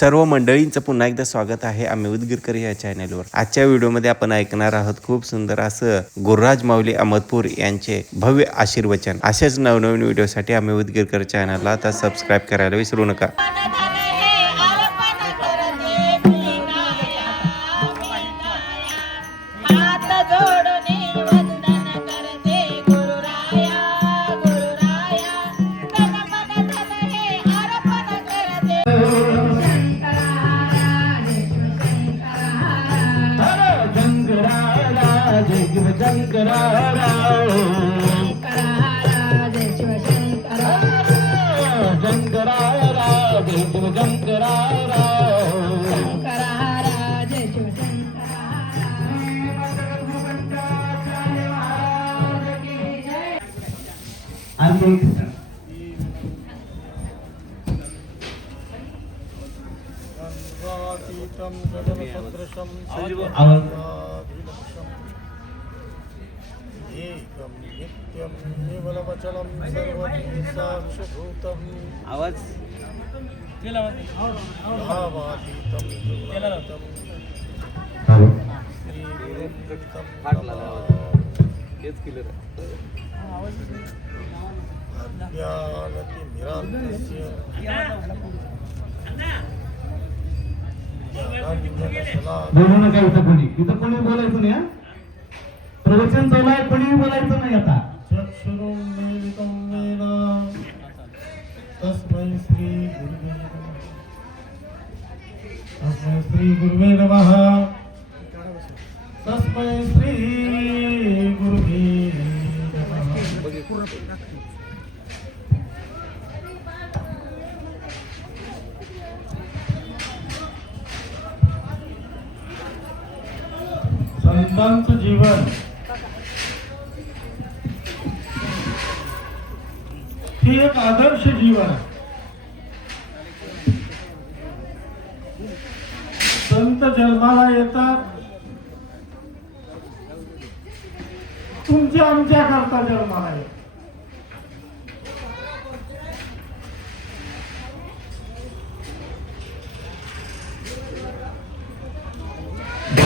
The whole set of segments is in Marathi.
सर्व मंडळींचं पुन्हा एकदा स्वागत आहे आम्ही उदगीरकर या चॅनलवर। आजच्या व्हिडिओमध्ये आपण ऐकणार आहोत खूप सुंदर असं गुरुराज माऊली अहमदपूर यांचे भव्य आशीर्वचन। असेच नवनवीन व्हिडिओसाठी आम्ही उदगीरकर चॅनलला आता सबस्क्राईब करायला विसरू नका। आवाज बोलू नका इथं कोणी बोलायचं नाही। प्रवचन चालू आहे, कोणी बोलायचं नाही। आता तस्मै श्री गुरुवे नमः। तस्मै श्री गुरुवे नमः। संतांचं जीवन हे एक आदर्श जीवन आहे। संत जन्माला येतात, तुमच्या आमच्या करता जन्माला येतात।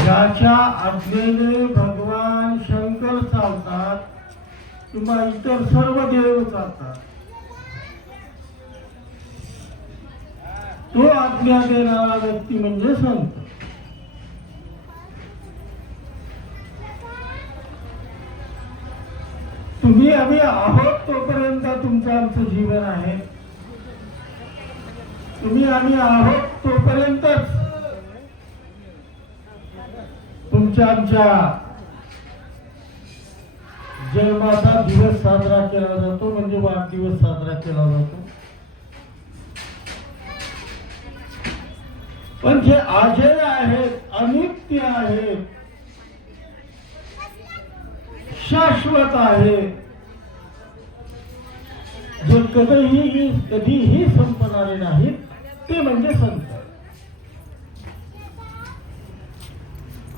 ज्याच्या आज्ञेने भगवान शंकर चालतात किंवा इतर सर्व देव चालतात, तो आज्ञा देणारा व्यक्ती म्हणजे संत। तुम्ही आम्ही आहोत तोपर्यंत तुमचं आमचं जीवन आहे। तुम्ही आम्ही आहोत तोपर्यंतच तुमच्या आमच्या जन्माचा दिवस साजरा केला जातो, म्हणजे वाढदिवस साजरा केला जातो। पण जे अजय आहेत, अनित्य आहेत, शाश्वत आहे, जे कधीही संपणारे नाहीत, ते म्हणजे संत।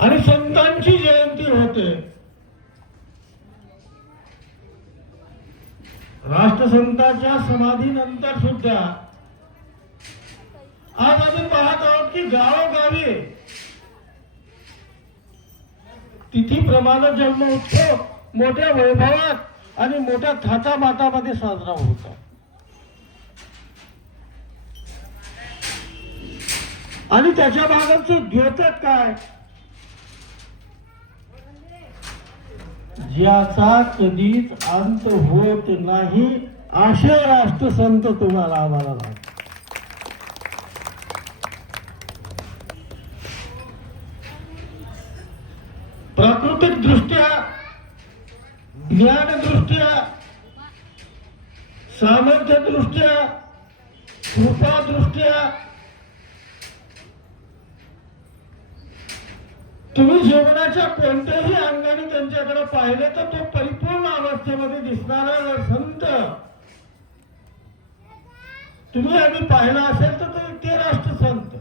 आणि संतांची जयंती होते। राष्ट्रसंतांच्या समाधीनंतर सुद्धा आज आम्ही पाहत आहोत की गावोगावी तिथीप्रमाणे जन्म उत्सव मोठ्या वैभवात आणि मोठ्या थाटामाटामध्ये साजरा होतो। आणि त्याच्या मागचं द्योतक काय? ज्याचा कधीच अंत होत नाही असे राष्ट्रसंत तुम्हाला आम्हाला लागतात। प्राकृतिक दृष्ट्या, ज्ञान दृष्ट्या, सामर्थ्य दृष्ट्या, कृपा दृष्ट्या तुम्ही जीवनाच्या कोणत्याही अंगाने त्यांच्याकडे पाहिले तर तो परिपूर्ण अवस्थेमध्ये दिसणारा संत तुम्ही आम्ही पाहिला असेल तर ते राष्ट्रसंत।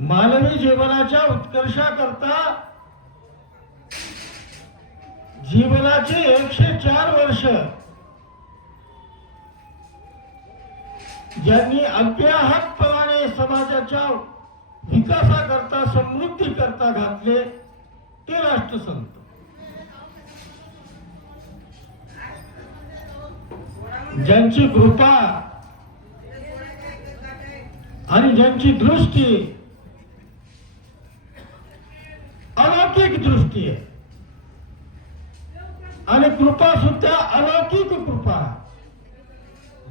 मानवी जीवनाच्या उत्कर्षाकरता जीवनाचे 104 वर्ष ज्यांनी अव्याहतपणाने समाजाच्या विकासाकरता समृद्धी करता घातले ते राष्ट्रसंत. ज्यांची कृपा आणि ज्यांची दृष्टी अलौकिक दृष्टी आहे आणि कृपा सुद्धा अलौकिक कृपा,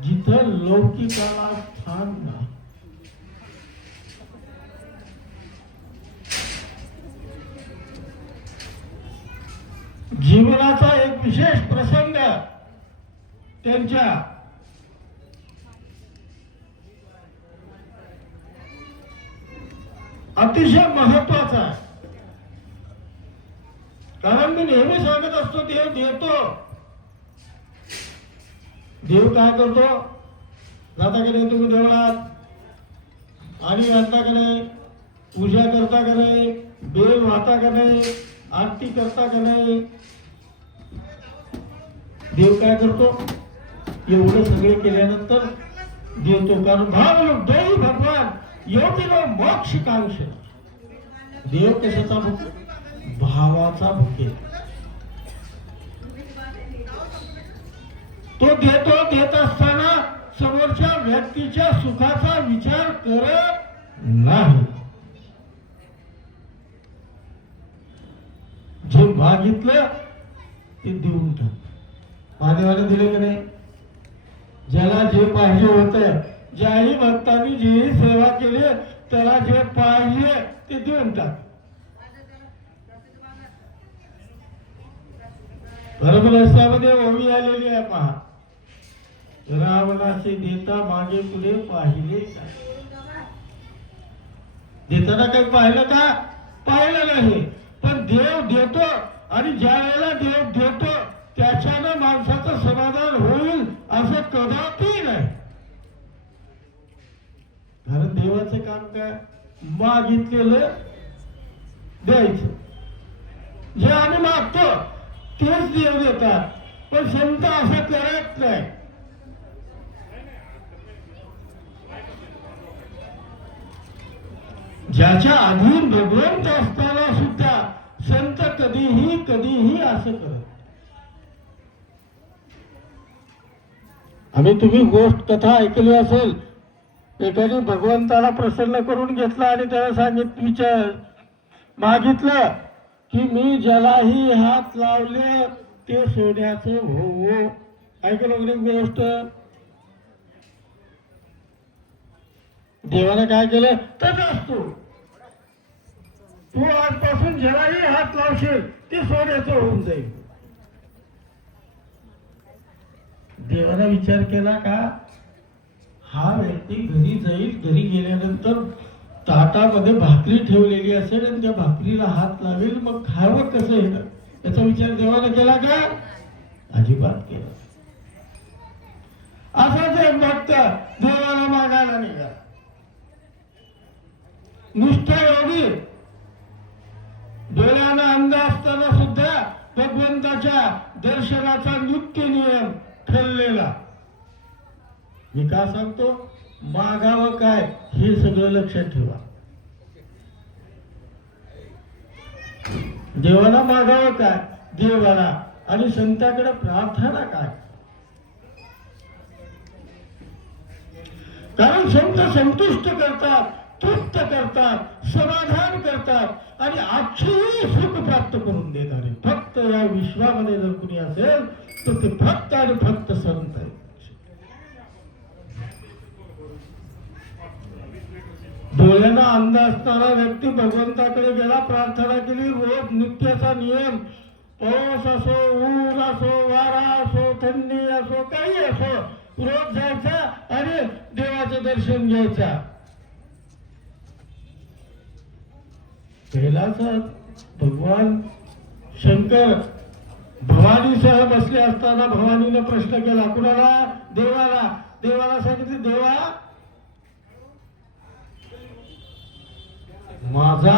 जिथं लौकिकाला स्थान नाही. जीवनाचा एक विशेष प्रसंग त्यांच्या अतिशय महत्वाचा आहे. कारण मी नेहमी सांगत असतो, देव देतो. देव काय करतो? जाता की नाही तुम्ही देवळात आणि आणता का नाही, पूजा करता का नाही, बेल वाहता का नाही, आरती करता का नाही? देव काय करतो? एवढं सगळे केल्यानंतर देतो. कारण भाव देव भगवान योगिनो मोक्ष कांक्ष. देव कशाचा भूक? भावाचा भूक. तो देतो. देत असताना समोरच्या व्यक्तीच्या सुखाचा विचार करत नाही. जे मागितलं ते देऊन टाक. महादेवाने दिले की नाही? ज्याला जे पाहिजे होतं, ज्याही भक्तांनी जेही सेवा केली त्याला जे पाहिजे ते देऊन टाक. धर्मरसामध्ये ओवी आलेली आहे पहा. रावणाचे देता मागे पुढे पाहिले का? देताना काही पाहिलं का? पाहिलं नाही. पण देव देतो आणि ज्या वेळेला देव देतो त्याच्यानं माणसाचं समाधान होईल असं कदापि नाही. कारण देवाचं काम काय? मागितलेलं द्यायचं. जे आम्ही मागतो तेच देव देतात. पण संत असं करत नाही. ज्याच्या अधीन भगवंत असताना सुद्धा संत कधीही असं करत. आम्ही तुम्ही गोष्ट कथा ऐकली असेल. एकाने भगवंताला प्रसन्न करून घेतला आणि त्याला मागितलं की मी ज्यालाही हात लावले ते सोन्याचं हो. ऐकलं गोष्ट? देवाने काय केलं? तसंच तू आजपासून ज्यालाही हात लावशील ते सोन्याचं होऊन जाईल. देवाने विचार केला का? हा व्यक्ती घरी जाईल, घरी गेल्यानंतर ताटामध्ये भाकरी ठेवलेली असेल आणि त्या भाकरीला हात लावेल, मग खावं कसं येतं याचा विचार देवाने केला का? अजिबात केला. असाच एक भक्त देवाला मागायला निघाला. नुसता योगी, डोळ्यानं अंध असताना सुद्धा भगवंताच्या दर्शनाचा नित्य नियम ठरलेला. मी का सांगतो? मागावं काय हे सगळं लक्षात ठेवा. देवाला मागावं काय? देवाला. आणि संताकडे प्रार्थना काय? कारण संत संतुष्ट करतात, तृप्त करतात, समाधान करतात आणि आजही सुख प्राप्त करून देणारे फक्त या विश्वामध्ये जर कुणी असेल तर ते फक्त आणि फक्त संत आहे. डोळ्यांना अंध असणारा व्यक्ती भगवंताकडे गेला, प्रार्थना केली. रोज नित्याचा नियम, पाऊस असो, ऊन असो, वारा असो, थंडी असो, काही असो, रोज जायचा आणि देवाचं दर्शन घ्यायचा. कैलास भगवान शंकर भवानीसह बसले असताना भवानीने प्रश्न केला. कुणाला? देवाला. देवाला सांगितले, देवा माझा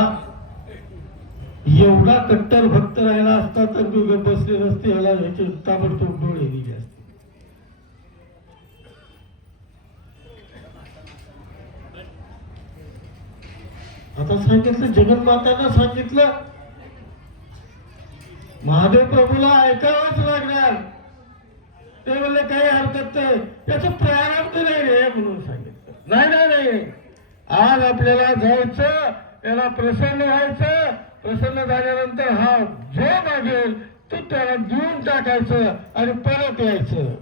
एवढा कट्टर भक्त राहिला असता तर मी बसले नसते, याला ताबडतोब डोळे दिले असते. आता सांगितलं, जगन्मातानं सांगितलं, महादेव प्रभूला ऐकावंच लागणार. ते म्हणले काही हरकत नाही, त्याचं प्रारंभ नाही रे म्हणून सांगितलं. नाही नाही नाही, आज आपल्याला जायचं, त्याला प्रसन्न व्हायचं. प्रसन्न झाल्यानंतर हा जो मागेल तो त्याला देऊन टाकायचं आणि परत यायचं.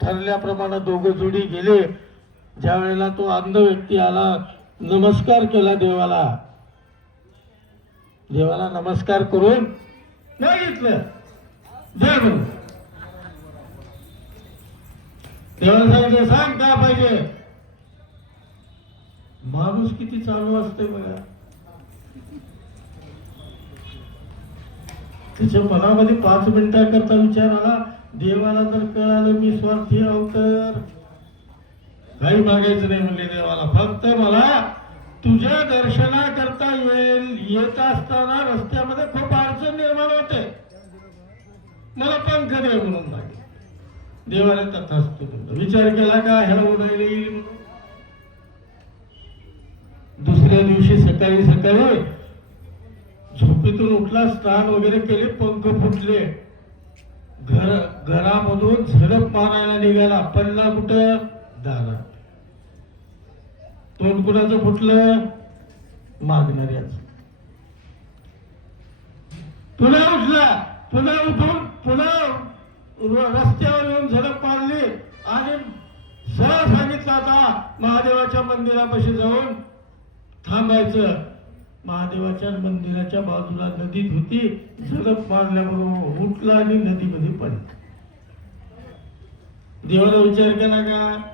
ठरल्याप्रमाणे दोघं जोडी गेले. ज्या वेळेला तो अंध व्यक्ती आला, नमस्कार केला देवाला. देवाला नमस्कार करून मागितलं, द्या म्हणून. देवाला सांगितलं, सांग काय पाहिजे. माणूस किती चालू असते बघा. त्याच्या मनामध्ये 5 मिनिटाकरता विचार आला, देवाला जर कळालं मी स्वार्थी अवतर, काही मागायचं नाही म्हणले देवाला, फक्त मला तुझ्या दर्शनाकरता येत असताना रस्त्यामध्ये खूप अडचण निर्माण होते, मला पंख दे म्हणून मागे. देवाने तथास्तु केलं. विचार केला का ह्याला उडायला येईल म्हणून. दुसऱ्या दिवशी सकाळी सकाळी झोपेतून उठला, स्नान वगैरे केले, पंख फुटले, घरामधून झडप मारायला निघाला. पडला कुठं? दारात. तोंड कुणाचं फुटलं? मागणाऱ्याच. पुन्हा उठला, पुन्हा उठून पुन्हा रस्त्यावर येऊन झडप मारली आणि सरळ सांगितलं, आता महादेवाच्या मंदिरापाशी जाऊन थांबायचं. महादेवाच्या मंदिराच्या बाजूला नदीत होती. झडप मारल्याबरोबर उठला आणि नदीमध्ये पडला. देवाला विचार केला का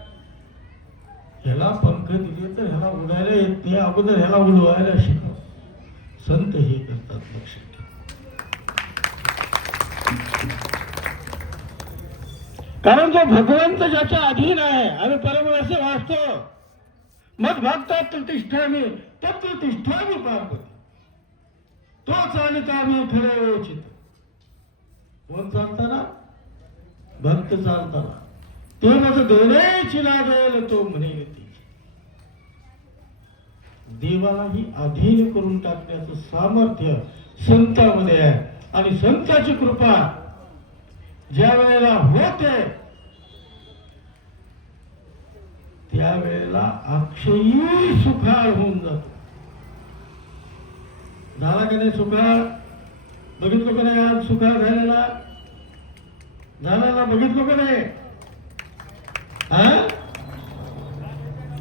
ह्याला पंख दिले तर ह्याला उडायला येत नाही, अगोदर ह्याला उडवायला शिकव. संत हे करतात, लक्षात ठेवा. कारण जो भगवंत ज्याच्या अधीन आहे, आम्ही परमरसे वाचतो, मग भक्तात प्रतिष्ठाने तत्प्रतिष्ठाने पार्वती, तो चालता मी खरे वेचित. कोण चालताना? भक्त चालताना. ते माझं देण्याची लागेल तो म्हणेल ती. देवालाही अधीन करून टाकण्याचं सामर्थ्य संतांमध्ये आहे. आणि संताची कृपा ज्या वेळेला होते त्यावेळेला अक्षयी सुखाळ होऊन जातो. झाला का नाही सुखाळ? बघितलं का नाही आज सुखाळ झालेला? झाला ना? बघितलं का नाही?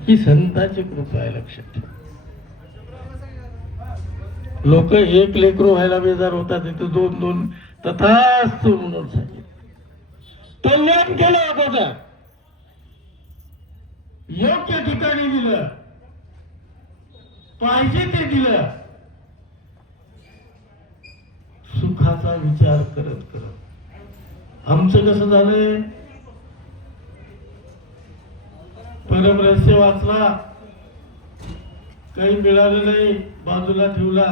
ही संतांची कृपा आहे, लक्षात ठेवा. लोक एक लेकरू व्हायला बेजार होतात, तिथे 2-2 तथास्तु म्हणून सांगितलं. कल्याण केलं अगोदर, योग्य ठिकाणी दिलं, पाहिजे ते दिलं, सुखाचा विचार करत करत. आमचं कसं झालंय? परमरहस्य वाचला, काही मिळालं नाही, बाजूला ठेवला.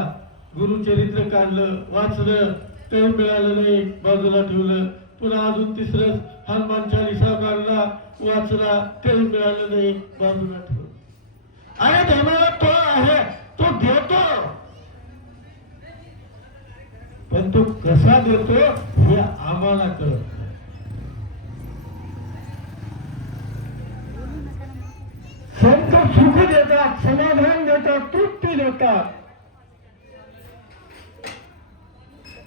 गुरुचरित्र काढलं, वाचलं, काही मिळालं नाही, बाजूला ठेवलं. पुन्हा अजून तिसरं हनुमान चालीसा काढला, वाचला, काही मिळालं नाही, बाजूला ठेवलं. अरे देणारा तो आहे, तो देतो, पण तो कसा देतो हे आम्हाला कळत नाही. संत सुख देतात, समाधान देतात, तृप्ती देतात.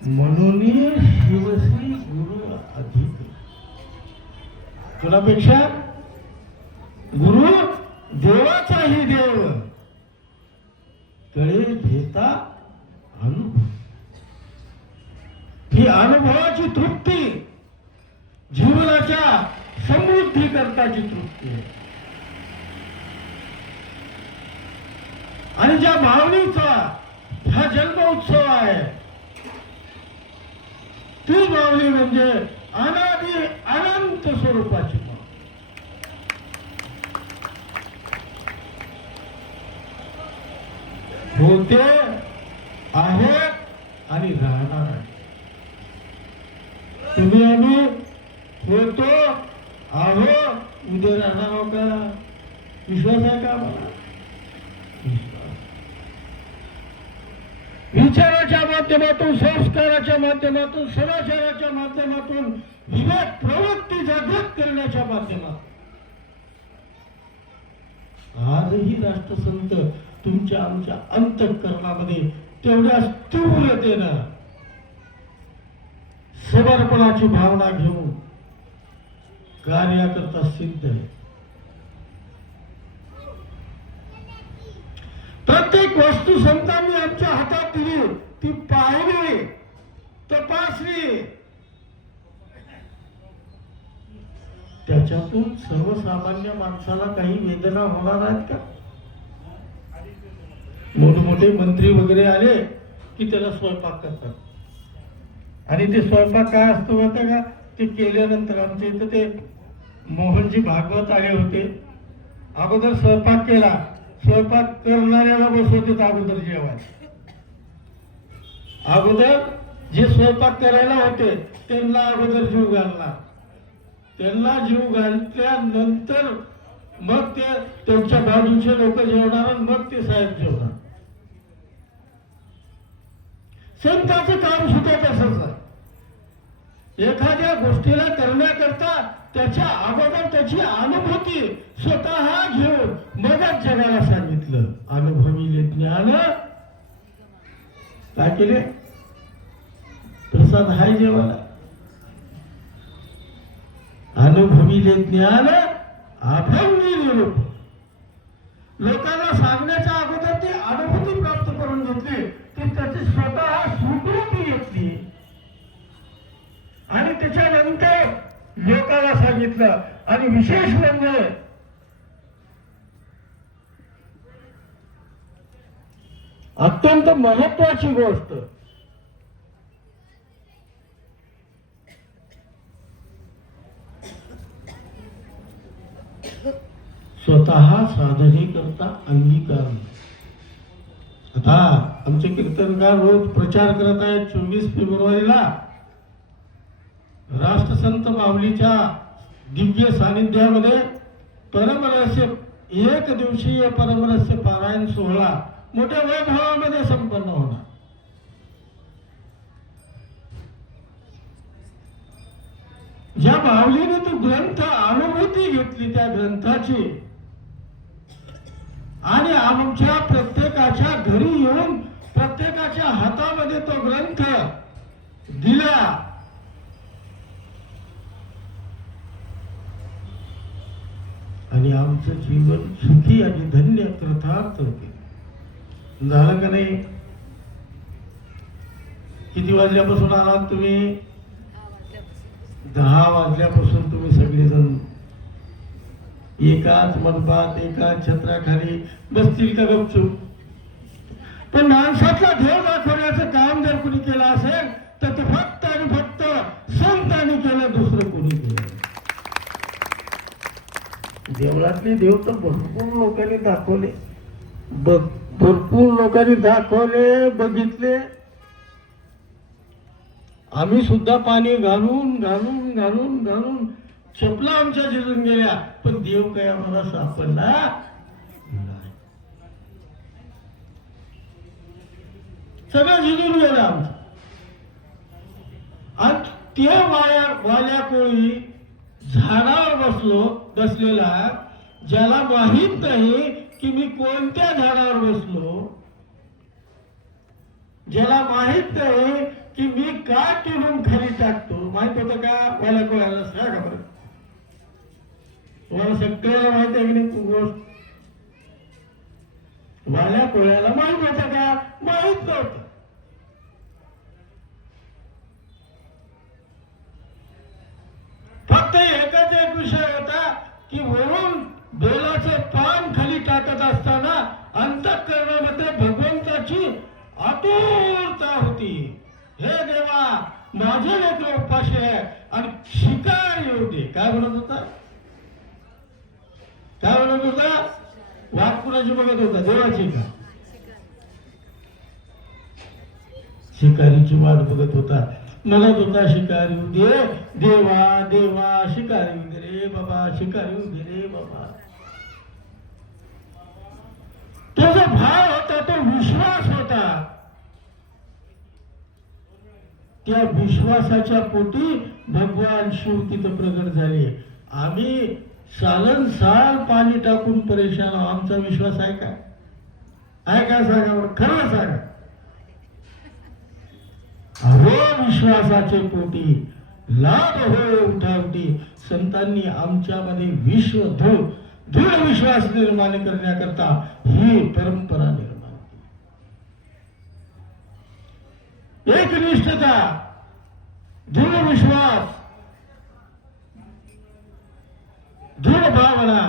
म्हणून शिवश्री गुरु अधिक. कुणापेक्षा? गुरु देवाचाही देव, तळे घेता अनुभव. ही अनुभवाची तृप्ती जीवनाच्या समृद्धी करताची तृप्ती आहे. आणि ज्या माऊलीचा हा जन्म उत्सव आहे, ती माऊली म्हणजे अनादि अनंत स्वरूपाची माऊली. होते, आहेत आणि राहणार आहे. तुम्ही आम्ही होतो, आहो, उद्या राहणार आहोत का? विश्वास आहे का आम्हाला? विचाराच्या माध्यमातून, संस्काराच्या माध्यमातून, सदाचाराच्या माध्यमातून, विवेक प्रवृत्ती जागृत करण्याच्या माध्यमातून आजही राष्ट्रसंत तुमच्या आमच्या अंतःकरणामध्ये तेवढ्या तीव्रतेनं समर्पणाची भावना घेऊन कार्याकर्ता सिद्ध आहे. प्रत्येक वस्तू संतांनी आमच्या हातात दिली, ती पाहिली, तपासली, त्याच्यातून सर्वसामान्य माणसाला काही वेदना होणार आहेत का? मोठमोठे मंत्री वगैरे आले की त्याला स्वयंपाक करतात आणि ते स्वयंपाक काय असतो माहिती का? ते केल्यानंतर आमच्या इथं ते मोहनजी भागवत आले होते. अगोदर स्वयंपाक केला, स्वयंपाक करणाऱ्याला बसवते अगोदर जेवायला. अगोदर जे स्वयंपाक करायला होते त्यांना अगोदर जीव घालला, त्यांना जीव घातल्यानंतर मग ते त्यांच्या बाजूचे लोक जेवणार आणि मग ते साहेब जेवणार. संतांचं काम सुद्धा तसंच आहे. एखाद्या गोष्टीला करण्याकरता त्याच्या अगोदर त्याची अनुभूती स्वतः घेऊन मगच जगाला सांगितलं. अनुभवी ज्ञान काय केले? प्रसाद हाय जेवायला. अनुभवी ज्ञान अभंगी निरूप. लोकांना सांगण्याच्या अगोदर ती अनुभूती प्राप्त करून घेतली, ती त्याची स्वतः स्वीकृती घेतली आणि त्याच्यानंतर लोकांना सांगितलं. आणि विशेष म्हणजे अत्यंत महत्वाची गोष्ट, स्वतः साधनेकरता अंगीकार. आता आमचे कीर्तनकार रोज प्रचार करत आहेत. 24 फेब्रुवारीला राष्ट्रसंत माऊलीच्या दिव्य सानिध्यामध्ये परमरहस्य एक दिवसीय परमरहस्य पारायण सोहळा मोठ्या वैभवामध्ये संपन्न होणार. ज्या माऊलीने तो ग्रंथ अनुभूती घेतली त्या ग्रंथाची आणि आमच्या प्रत्येकाच्या घरी येऊन प्रत्येकाच्या हातामध्ये तो ग्रंथ दिला, आणि आमचं जीवन सुखी आणि धन्य कृतार्थ होते. झालं का नाही? किती वाजल्यापासून आलात तुम्ही? 10 वाजल्यापासून तुम्ही सगळेजण एकाच मंडपात एकाच छत्राखाली बसतील का गपचूप? पण माणसातला देव दाखवण्याचं काम जर कुणी केलं असेल तर ते फक्त आणि फक्त संतांनी केलं, दुसरं कोणी केलं. देवळातले देव तर भरपूर लोकांनी दाखवले, भरपूर लोकांनी दाखवले, बघितले. आम्ही सुद्धा पाणी घालून घालून घालून घालून चपला आमच्या जिजून गेल्या, पण देव काय आम्हाला सापडला नाही. सगळं जिजून गेलं आमचं. आणि ते वाल्या कोळी झाडावर बसलेला, ज्याला माहित नाही की मी कोणत्या झाडावर बसलो, ज्याला माहित नाही की मी का टिळून खाली टाकतो, माहित होतं का? वाल्या कोळ्याला सांगा बरं. तुम्हाला सगळ्याला माहित आहे की नाही तू गोष्ट? वाल्या कोळ्याला माहित होतं का? माहित नव्हतं. फक्त एकच एक विषय होता की वरून बेलाचं पान खाली टाकत असताना अंतःकरणामध्ये भगवंताची आतुरता होती. हे देवा, माझे लेकरं उपाशी आहे आणि शिकार येऊ दे. काय म्हणत होता? काय म्हणत होता? वाट कुणाची बघत होता? देवाची का? शिकारीची वाट बघत होता. म्हणत होता शिकार येऊ दे देवा, देवा शिकार येऊ दे रे बाबा, शिकार येऊ दे रे बाबा. तो जो भाव होता, तो विश्वास होता त्या विश्वासाच्या पोटी भगवान शिव तिथं प्रगट झाले. आम्ही सालन साल पाणी टाकून परेशान आहोत. आमचा विश्वास आहे का? आहे का? सांगा बरं, खरं सांगा. अहो विश्वासाचे पोटी लाभ होय उठावटी. संतांनी आमच्यामध्ये दृढ विश्वास निर्माण करण्याकरता ही परंपरा निर्माण केली. एकनिष्ठता, दृढ विश्वास, दृढ भावना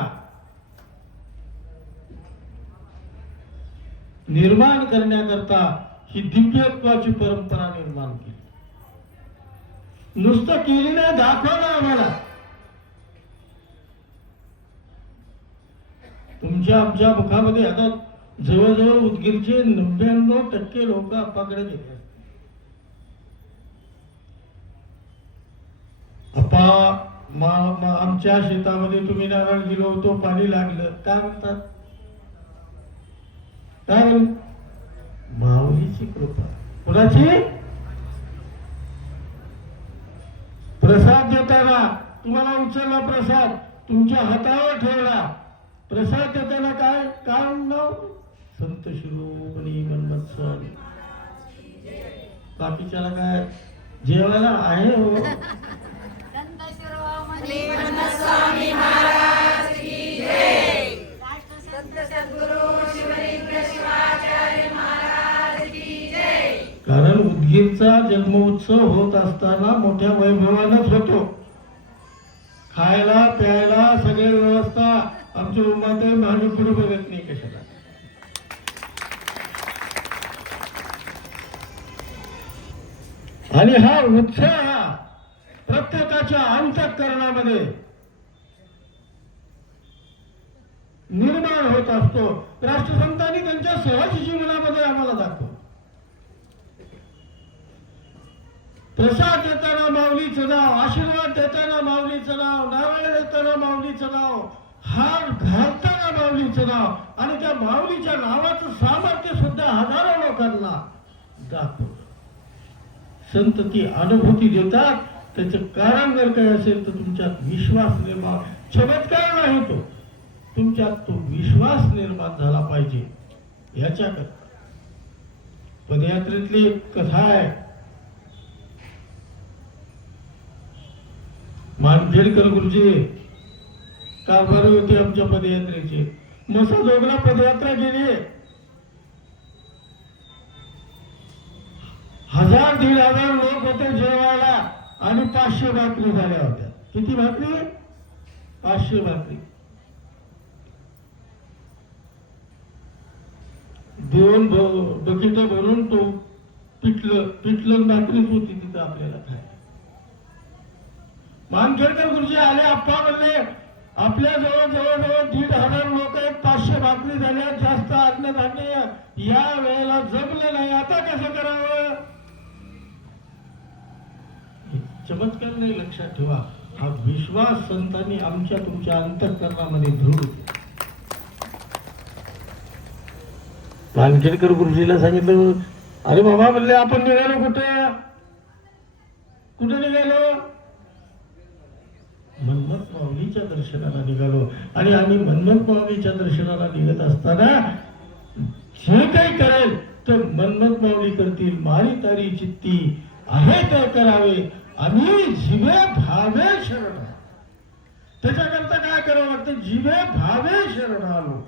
निर्माण करण्याकरता ही दिव्यत्वाची परंपरा निर्माण केली. नुसतं केली नाही, दाखवा ना आम्हाला. तुमच्या आमच्या मुखामध्ये आता जवळजवळ उदगीरचे 99% लोक आपाकडे गेले. आमच्या शेतामध्ये तुम्ही नारळ दिलो होतो, पाणी लागलं, काय म्हणतात? काय? माऊलीची कृपा. कुणाची? प्रसाद देताना तुम्हाला उचलला प्रसाद, तुमच्या हातावर ठेवला. प्रसाद देताना काय काय नाव? संत शिरोमणी मन्मथ स्वामी. बाकीच्याला काय जेवायला आहे हो? संत शिरोमणी मन्मथ स्वामी महाराज की जय. संत सद्गुरु शिवलिंग शिवाचार्य महाराज की जय. कारण उदगीरचा जन्मोत्सव होत असताना मोठ्या वैभवानच होतो. खायला प्यायला सगळी व्यवस्था आमची उमाताई मागे पुढे बघत नाही कशाला. आणि हा उत्साह प्रत्येकाच्या अंतःकरणामध्ये निर्माण होत असतो. राष्ट्रसंतांनी त्यांच्या सहज जीवनामध्ये आम्हाला दाखवलं. प्रसाद देताना माऊलीचं नाव, आशीर्वाद देताना माऊलीचं नाव, नारळ देताना माऊलीचं नाव, हार घालताना माऊलीचं नाव, आणि त्या माऊलीच्या नावाचं सामर्थ्य सुद्धा हजारो लोकांना दाखवलं. संत ती अनुभूती देतात. त्याचं कारण जर काही असेल तर तुमच्यात विश्वास निर्माण, चमत्कार नाही तो, तुमच्यात तो विश्वास निर्माण झाला पाहिजे. याच्याकरता पदयात्रेतली एक कथा आहे. मानखेडकर गुरुजी कारभारी होते आमच्या पदयात्रेचे. मसाजोगला पदयात्रा गेली. 1000-1500 लोक होते जेवायला आणि 500 भाकरी झाल्या होत्या. किती भाकरी? 500 भाकरी. दोन बकेट भरून तो पिठलं भाकरीच होती तिथं आपल्याला खायला. मानखेडकर गुरुजी आले. आप्पा म्हणले आपल्या जवळ 1500 लोक आहेत, 500 भाकरी झाल्या, जास्त अन्नधान्य या वेळेला जमलं नाही, आता कसं करावं? चमत्कार नाही, लक्षात ठेवा. हा विश्वास संतांनी आमच्या तुमच्या अंतःकरणामध्ये दृढ केला. मानखेडकर गुरुजीला सांगितलं, अरे बाबा म्हणले आपण निघालो कुठे निघालो? मन्मथ माऊलीच्या दर्शनाला निघालो. आणि आम्ही मन्मथ माऊलीच्या दर्शनाला निघत असताना जे काही करेल तर मन्मथ माऊली करतील. मारी तारी चित्ती आहे ते करावे, आम्ही जिवे भावे शरण. त्याच्याकरता काय करावं लागतं? जिवे भावे शरण आलो.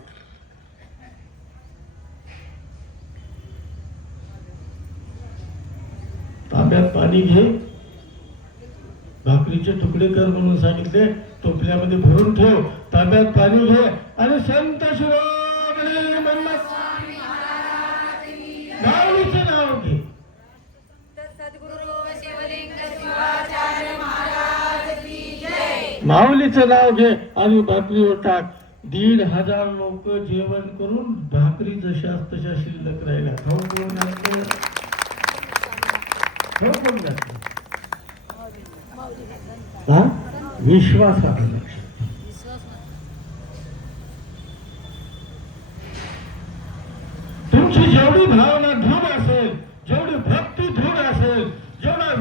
तांब्यात पाणी घे, भाकरीचे तुकडे कर म्हणून सांगितले, टोपल्यामध्ये भरून ठेव, तांब्यात पाणी घे आणि संत शिरोमणी मन्मथ स्वामी माऊलीचं नाव घे. सद्गुरु शिवलिंग शिवाचार्य महाराज की जय. माऊलीचं नाव घे आणि भाकरीवर टाक. 1500 लोक जेवण करून भाकरी जशा तशा शिल्लक राहिल्या. खाऊ कोण घातलं? खाऊ कोण घातलं? हा? विश्वास आहे. तुमची जेवढी भावना दृढ असेल, जेवढी भक्ती दृढ असेल, जेवढा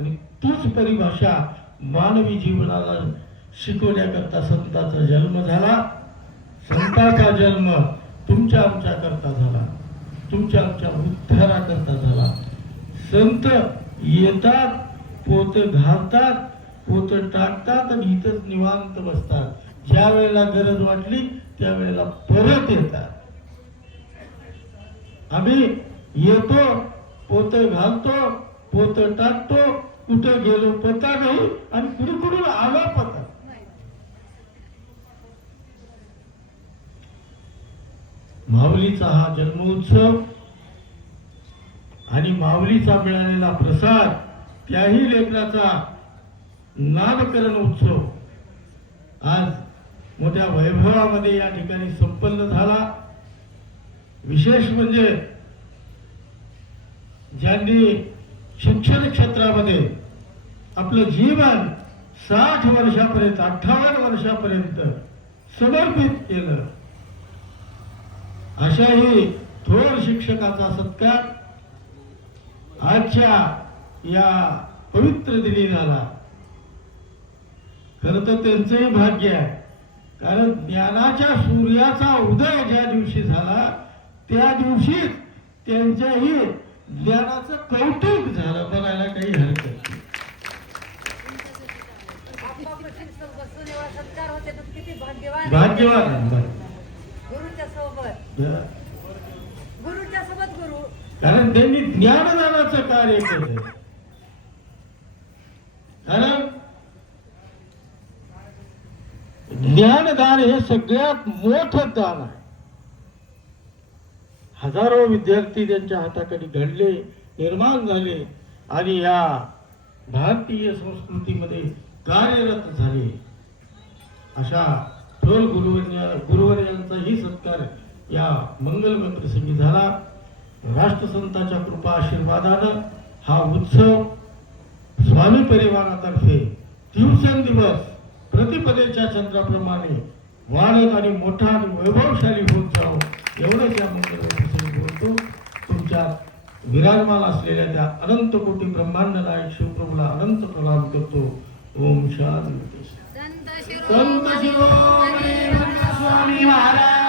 आणि तूच परिभाषा मानवी जीवनाला शिकवण्याकरता संतांचा जन्म झाला. संतांचा जन्म तुमच्या आमच्या करता झाला, तुमच्या आमच्या उद्धाराकरता झाला. संत येतात, पोत घालतात, पोत टाकतात आणि इथंच निवांत बसतात. ज्या वेळेला गरज वाटली त्यावेळेला परत येतात. आम्ही येतो, पोत घालतो, पोत टाकतो, कुठं गेलो पता नाही आणि कुठून आलो पता. माऊलीचा हा जन्मोत्सव आणि माऊलीचा मिळालेला प्रसाद, त्याही लेकराचा नामकरण उत्सव आज मोठ्या वैभवामध्ये या ठिकाणी संपन्न झाला. विशेष म्हणजे ज्यांनी शिक्षण क्षेत्रामध्ये आपलं जीवन 60 वर्षापर्यंत 58 वर्षापर्यंत समर्पित केलं, अशाही थोर शिक्षकाचा सत्कार आजच्या या पवित्र दिनी झाला. खरं तर त्यांचंही भाग्य आहे, कारण ज्ञानाच्या सूर्याचा उदय ज्या दिवशी झाला त्या दिवशीच त्यांच्याही ज्ञानाचं कौतुक झालं. बघायला काही हरकत नाही. सत्कार होते तर किती भाग्यवान. भाग्यवान आहे. गुरुच्या सोबत गुरु, कारण त्यांनी ज्ञानदानाचं कार्य केलं. कारण ज्ञानदान हे सगळ्यात मोठं दान आहे. हजारो विद्यार्थी त्यांच्या हाताखाली घडले, निर्माण झाले आणि या भारतीय संस्कृतीमध्ये कार्यरत झाले. अशा थोर गुरुवर्यांचाही सत्कार या मंगलमय प्रसंगी झाला. राष्ट्रसंतांच्या कृपा आशीर्वादानं हा उत्सव स्वामी परिवारातर्फे दिवसेंदिवस प्रतिपदेच्या चंद्राप्रमाणे वाढत आणि मोठा आणि वैभवशाली होत जावं, एवढंच या मंगलमय प्रसंगी बोलतो. तुमच्या विराजमान असलेल्या त्या अनंत कोटी ब्रह्मांड नायक शिवप्रभूला अनंत प्रणाम करतो. ओम शांती. संत संत शिरोमणी स्वामी महाराज